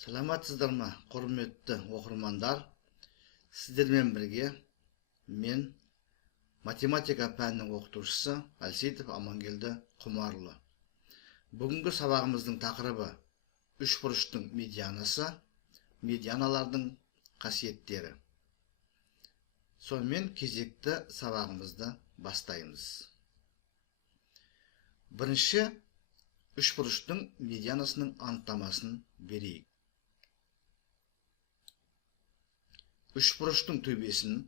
Саламатсыздар ма, құрметті оқырмандар? Сіздермен бірге мен математика пәнінің оқытушысы Әлсейітов Амангелді Құмарлы. Бүгінгі сабағымыздың тақырыбы үшбұрыштың медианасы, медианалардың қасиеттері. Сонымен кезекті сабағымызды бастаймыз. Бірінші үшбұрыштың медианасының анықтамасын берейік. Үшбұрыштың төбесін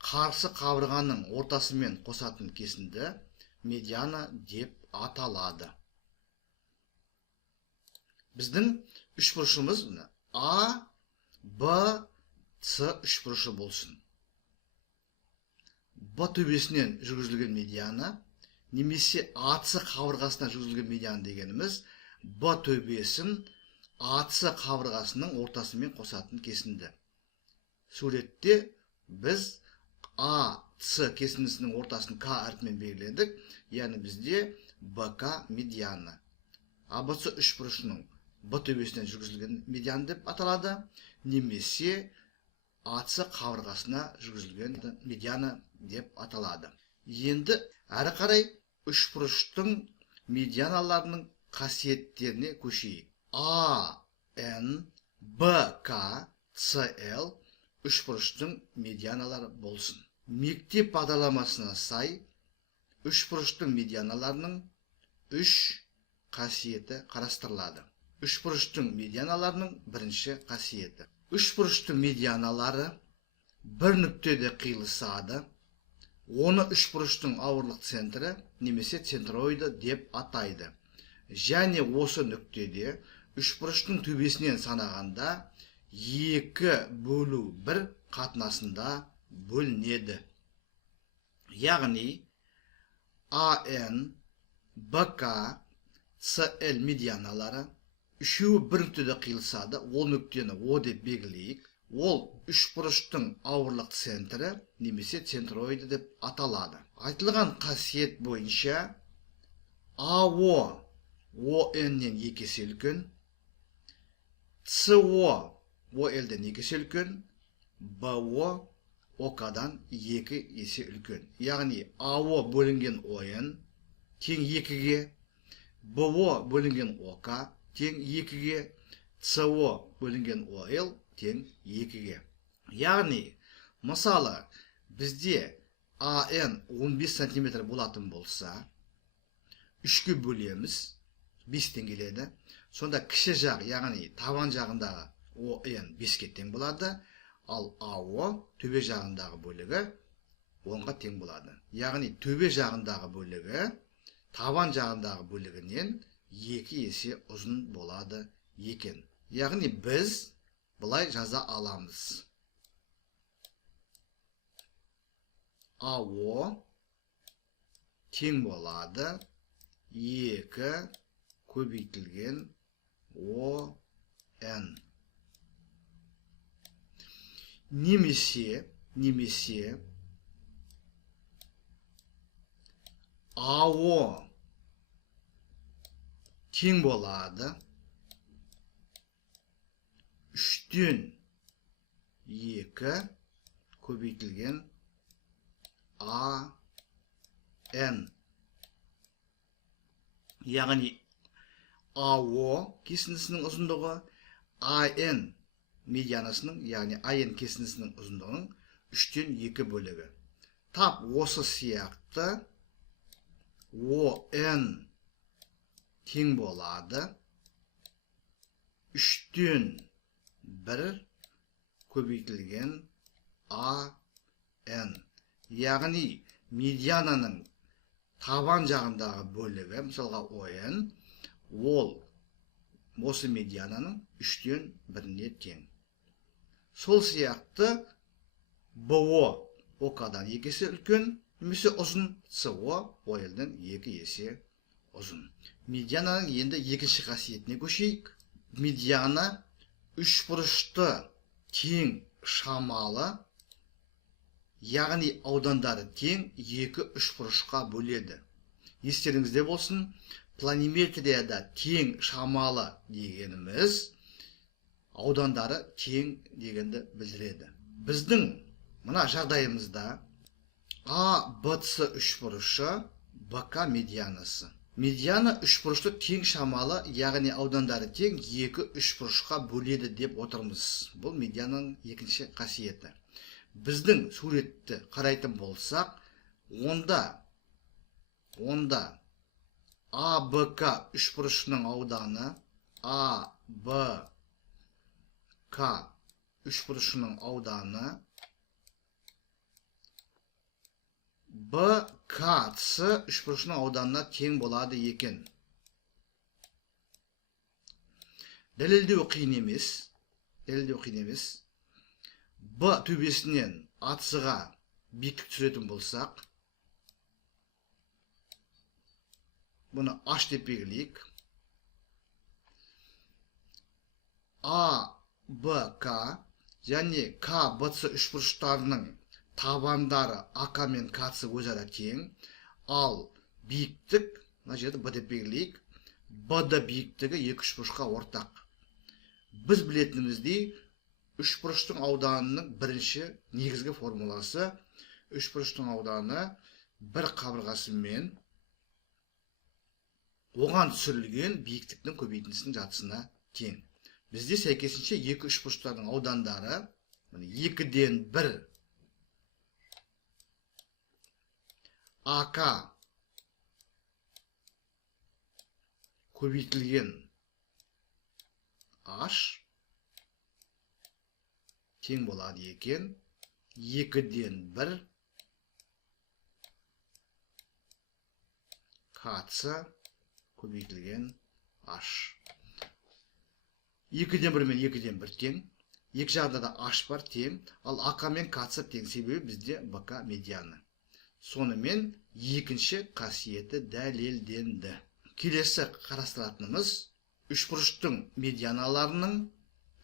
қарсы қабырғаның ортасымен қосатын кесінді медиана деп аталады. Біздің үшбұрышымыз А, Б, С үшбұрышы болсын. Б төбесінен жүргізілген медиана немесе АС қабырғасына жүргізілген медиана дегеніміз Б төбесін АС қабырғасының ортасымен қосатын кесінді. Суретте біз АС кесіндісінің ортасын К әрпімен белгіледік, яғни бізде БК медиана. АБС үшбұрышының Б төбесінен жүргізілген медиана деп аталады, немесе АС қабырғасына жүргізілген медиана деп аталады. Енді әрі қарай үшбұрыштың медианаларының қасиеттеріне көшейік. АН, БК, СЛ үшбұрыштың медианалары болсын. Мектеп бағдарламасына сай үшбұрыштың медианаларының үш қасиеті қарастырылады. Үшбұрыштың медианаларының бірінші қасиеті. Үшбұрыштың медианалары бір нүктеде қиылысады. Оны үшбұрыштың ауырлық центрі немесе центроиды деп атайды. Және осы нүктеде үшбұрыштың төбесінен санағанда 2/1 қатынасында бөлінеді. Яғни АН, БК, СЛ медианалары үшеуі бір нүктеде қиылысады. Ол нүктені О деп белгілейік. Ол үшбұрыштың ауырлық центрі немесе центроиды деп аталады. Айтылған қасиет бойынша АО ОНнен 2 есе үлкен, СО ОЛден 2 есе үлкен, БО ОКдан 2 есе үлкен. Яғни АО бөлінген ОН тең 2-ге, БО бөлінген ОК тең 2-ге, СО бөлінген ОЛ тең 2-ге. Яғни, мысалы, бізде АН 15 см болатын болса, 3-ге бөлеміз, 5-тен келеді. Сонда кіші жақ, яғни табан жағындағы ОН 5-ке тең болады, ал АО төбе жағындағы бөлігі 10-ға тең болады. Яғни төбе жағындағы бөлігі табан жағындағы бөлігінен 2 есе ұзын болады екен. Яғни біз бұлай жаза аламыз. АО тең болады 2 көбейтілген ОН. Немесе АО тең болады 3-тен 2 көбейтілген АН. Яғни АО кесіндісінің ұзындығы АН медианасының, яғни АН кесіндісінің ұзындығының 3-тен 2 бөлігі. Тап осы сияқты ОН тең болады 3-тен 1 көбейтілген АН. Яғни медиананың табан жағындағы бөлігі, мысалға ОН, ол осы медиананың 3-тен 1-не тең. Сол сияқты БО ОКдан 2 есе үлкен, немесе ұзын, СО ОЛден 2 есе ұзын. Медиананың енді екінші қасиетіне көшейік. Медиана үшбұрышты тең шамалы, яғни аудандары тең 2 үшбұрышқа бөледі. Естеріңізде болсын, планиметрияда тең шамалы дегеніміз аудандары тең дегенді білдіреді. Біздің мына жағдайымызда ABC үшбұрышы BK медианасы. Медиана үшбұрышты тең шамалы, яғни аудандары тең екі үшбұрышқа бөледі деп отырмыз. Бұл медиананың екінші қасиеті. Біздің суретті қарайтын болсақ, онда ABK үшбұрышының ауданы ABK үшбұрышының ауданы BKC үшбұрышының ауданына тең болады екен. Дәлелдеу қиын емес. B төбесінен атысыға биіктік түсіретін болсақ, бұны H деп белгілейік. ABK және KBC үшбұрыштарының табандары AK мен KC өзара тең, ал биіктік, мына жерде B деп белгілейік, BD биіктігі екі үшбұрышқа ортақ. Біз білетініміздей, үшбұрыштың ауданының бірінші негізгі формуласы, үшбұрыштың ауданы бір қабырғасы мен оған түсірілген биіктіктің көбейтіндісінің жартысына тең. Бізде сәйкесінше екі үшбұрыштардың аудандары 2-ден 1 AK көбейтілген H тең болады екен 2-ден 1 KC көбейтілген H. 2-ден 1 мен 2-ден 1 тең. Екі жағында да H бар тең, ал AK мен KC тең, себебі бізде BK медианы. Сонымен екінші қасиеті дәлелденді. Келесі қарастыратынымыз үшбұрыштың медианаларының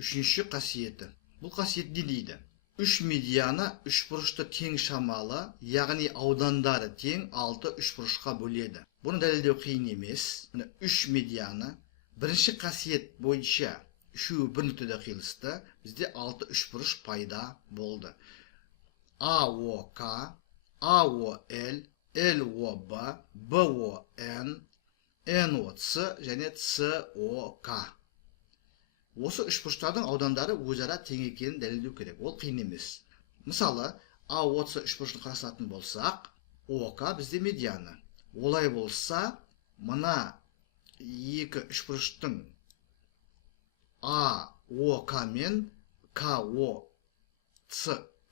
үшінші қасиеті. Бұл қасиет не дейді? Үш медиана үшбұрышты тең шамалы, яғни аудандары тең 6 үшбұрышқа бөледі. Бұны дәлелдеу қиын емес. Үш медиана бірінші қасиет бойынша үшеуі бір нүктеде қиылысты, бізде 6 үшбұрыш пайда болды. AOK, AOL, LOB, BON, NOC және COK. Осы үшбұрыштардың аудандары өзара тең екенін дәлелдеу керек. Ол қиын емес. Мысалы, AOC үшбұрышын қарастыратын болсақ, OK бізде медианы. Олай болса, мына екі үшбұрыштың AOK мен KOC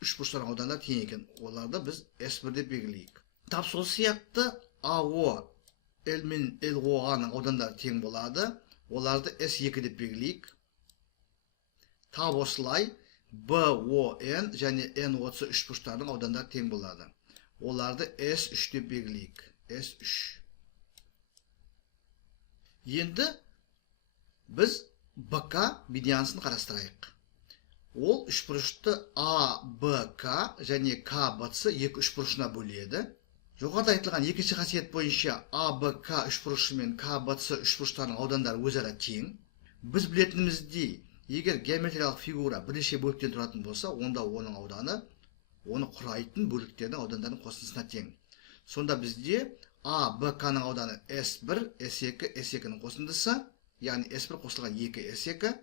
үшбұрыштардың аудандары тең екен. Оларды біз S1 деп белгілейік. Тап сол сияқты AO L мен LOA-ның аудандары тең болады. Оларды S2 деп белгілейік. Тап осылай BON және NOC үшбұрыштардың аудандары тең болады. Оларды S3 деп белгілейік. S3. Енді біз BK медианасын қарастырайық. Ол үшбұрышты ABK және KBC екі үшбұрышына бөледі. Жоғарыда айтылған екінші қасиет бойынша ABK үшбұрышы мен KBC үшбұрыштарының аудандары өзара тең. Біз білетініміздей, егер геометриялық фигура бірнеше бөліктен тұратын болса, онда оның ауданы оны құрайтын бөліктердің аудандарының қосындысына тең. Сонда бізде ABK-ның ауданы S1, S2, S2-ның қосындысы, яғни S1 қосылған 2, S2,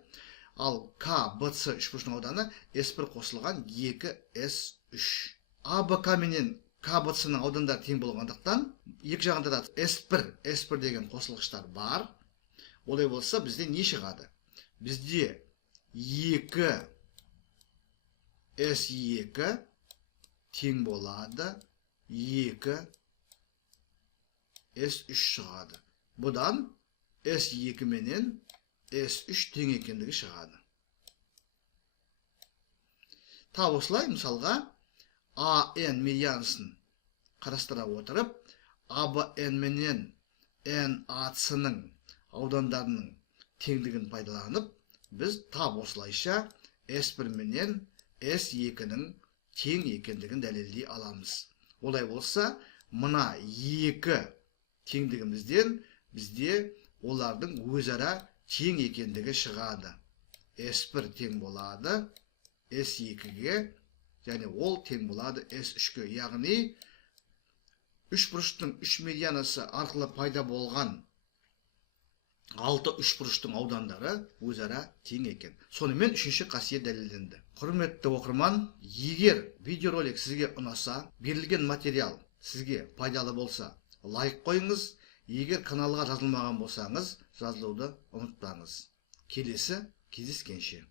ал KBC үшбұрышының ауданы S1 қосылған 2, S3. ABK менен KBC-ның аудандары тең болғандықтан, екі жағында да S1 деген қосылғыштар бар. Олай болса, бізде не шығады? Бізде 2 S2 тең болады 2 S3 шығады. Бұдан S2 менен S3 тең екендігі шығады. Тап осылай, мысалға, AN медианасын қарастыра отырып, ABN менен NAC-ның аудандарының теңдігін пайдаланып, біз тап осылайша S1 менен S2-ның тең екендігін дәлелдей аламыз. Олай болса, мына екі теңдігімізден бізде олардың өзара тең екендігі шығады. S1 тең болады S2-ге, және ол тең болады S3-ге. Яғни, үш бұрыштың үш медианасы арқылы пайда болған 6 үш бұрыштың аудандары өзара тең екен. Сонымен үшінші қасиет дәлелденді. Құрметті оқырман, егер видеоролик сізге ұнаса, берілген материал сізге пайдалы болса, лайк қойыңыз. Егер каналға жазылмаған болсаңыз, жазылуды ұмытпаңыз. Келесі кездескенше.